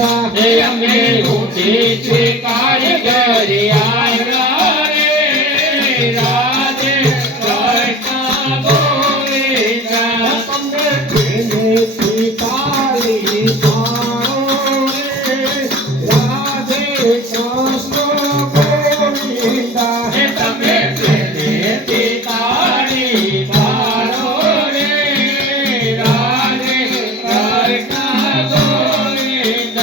અમે ઉઠી સ્વીકાર કરી આવ્યા રે રાધે કૃષ્ણ ગોવિંદ તમને પ્રેમે સ્વીકારી જાણો રે રાધે કૃષ્ણ ગોવિંદ તમે પ્રેમે સ્વીકારી જાણો રે રાધે કૃષ્ણ ગોવિંદ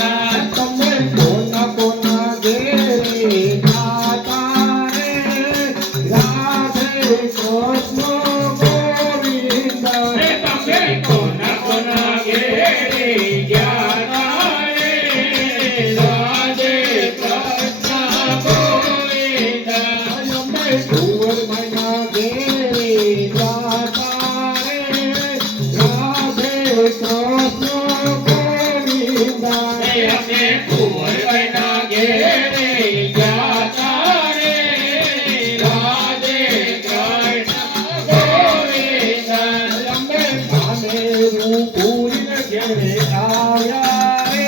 તમે કોના કોના ઘેરે જાતા રે રાધે કૃષ્ણ ગોવિંદ તમે કોના કોના ઘેરે ગયા રે રાધે કૃષ્ણ ગોવિંદ અમે કુંવરમાના ઘેરે જાતા રે રાધે કૃષ્ણ ગોવિંદ અમે કુંવરના ઘેરે ગયા રે રાધે કૃષ્ણ ગોવિંદ અમે કાનેરું પૂરીને ઘેરે આવ્યા રે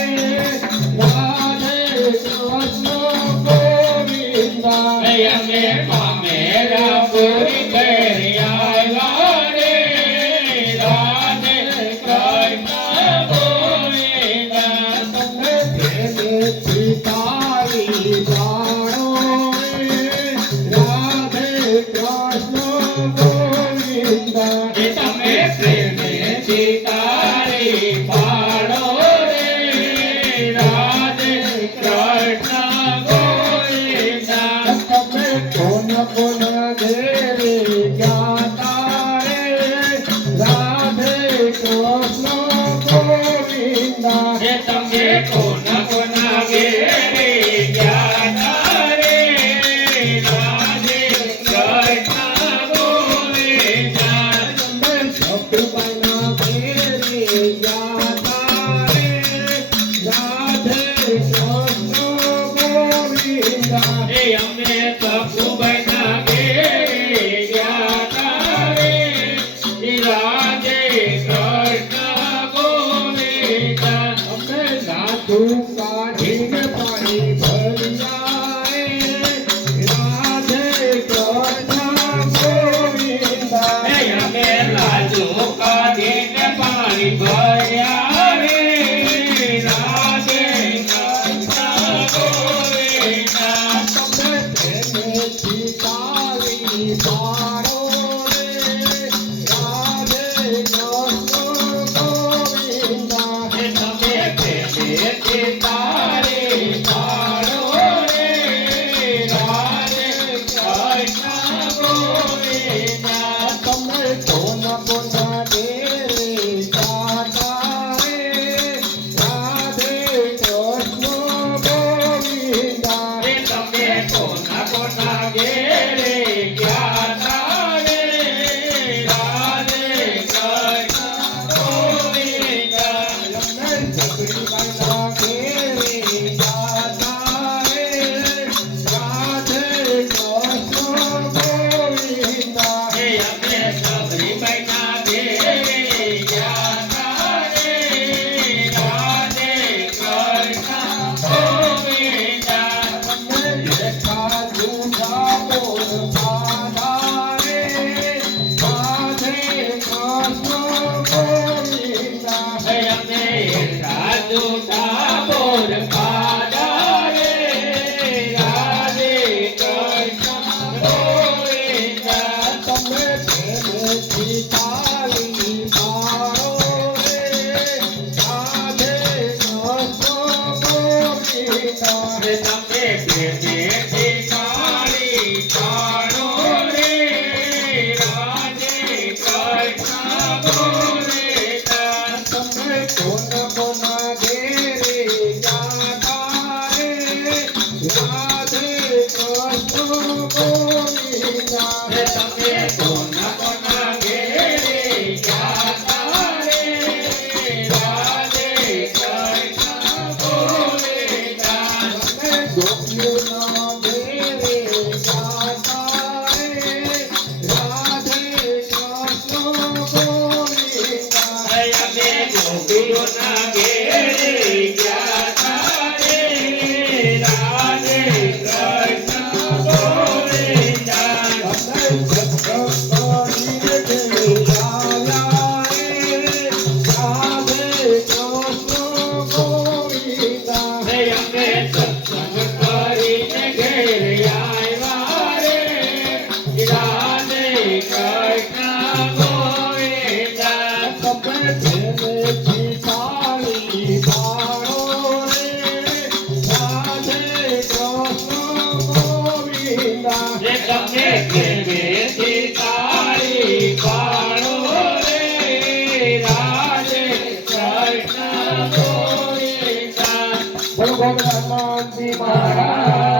રાધે કૃષ્ણ ગોવિંદ અમે પામેરા પૂરી કરી આવ્યા રે રાધે કૃષ્ણ ગોવિંદ તમે પ્રેમે સ્વીકારી જાણો રે રાધે કૃષ્ણ ગોવિંદ તમે પ્રેમે સ્વીકારી પાડો રે રાધે કૃષ્ણ ગોવિંદ તમે કોન કોન ઘેરે જાતા રે રાધે કૃષ્ણ ગોવિંદ તમે કોના કોના ઘેરે ગયા રે રાધે કૃષ્ણ ગોવિંદ તમે સતુબાના ઘેરે જાતા રે રાધે કૃષ્ણ ગોવિંદ અમે સખુબના ઘેરે ગયા રે રાધે કૃષ્ણ ગોવિંદ અમે નાથું કાઢીને પાણી ભર્યા રે રાધે કૃષ્ણ ગોવિંદ અમે લાજુ કાઢીને પાણી ભર્યા રે રાધે કૃષ્ણ ગોવિંદ તમે પ્રેમેથી તાળી પાડો રે રાધે કૃષ્ણ ગોવિંદ તમે પ્રેમે તારે પાડો રે રાધે કૃષ્ણ ગોવિંદ તમે કોના કોના ઘેરે જાતા રે રાધે કૃષ્ણ ગોવિંદ તમે કોના કોના ઘેરે ગયા રે રાધે કૃષ્ણ ગોવિંદ અમે સગડીબાના ઘેરે જાતા રે રાધે કૃષ્ણ ગોવિંદ અમે સબરીબાઈના ઘેરે ગયા રે રાધે કૃષ્ણ ગોવિંદ અમે લેખા જૂઠા બોલ પાડા રે રાધે કૃષ્ણ ગોવિંદ અમે રાજુ ઠાકોર પાડા રે રાધે કૃષ્ણ ગોવિંદ તમે પ્રેમેથી તાળી પાડો રે રાધે કૃષ્ણ ગોવિંદ તમે પ્રેમેથી તાળી પાડો રે રાધે કૃષ્ણ ગોવિંદ તમે કોન કોના ઘેરે જાતા રે રાધે કૃષ્ણ ગોવિંદ તમે કોના કોના ઘેરે ગયા રે રાધે કૃષ્ણ ગોવિંદ તમે ગોપીઓના ઘેરે જાતા રે રાધે કૃષ્ણ ગોવિંદ અમે ગોપીઓના ઘેરે ગયા બોલો ગોવિંદ હનુમાનજી મહારાજ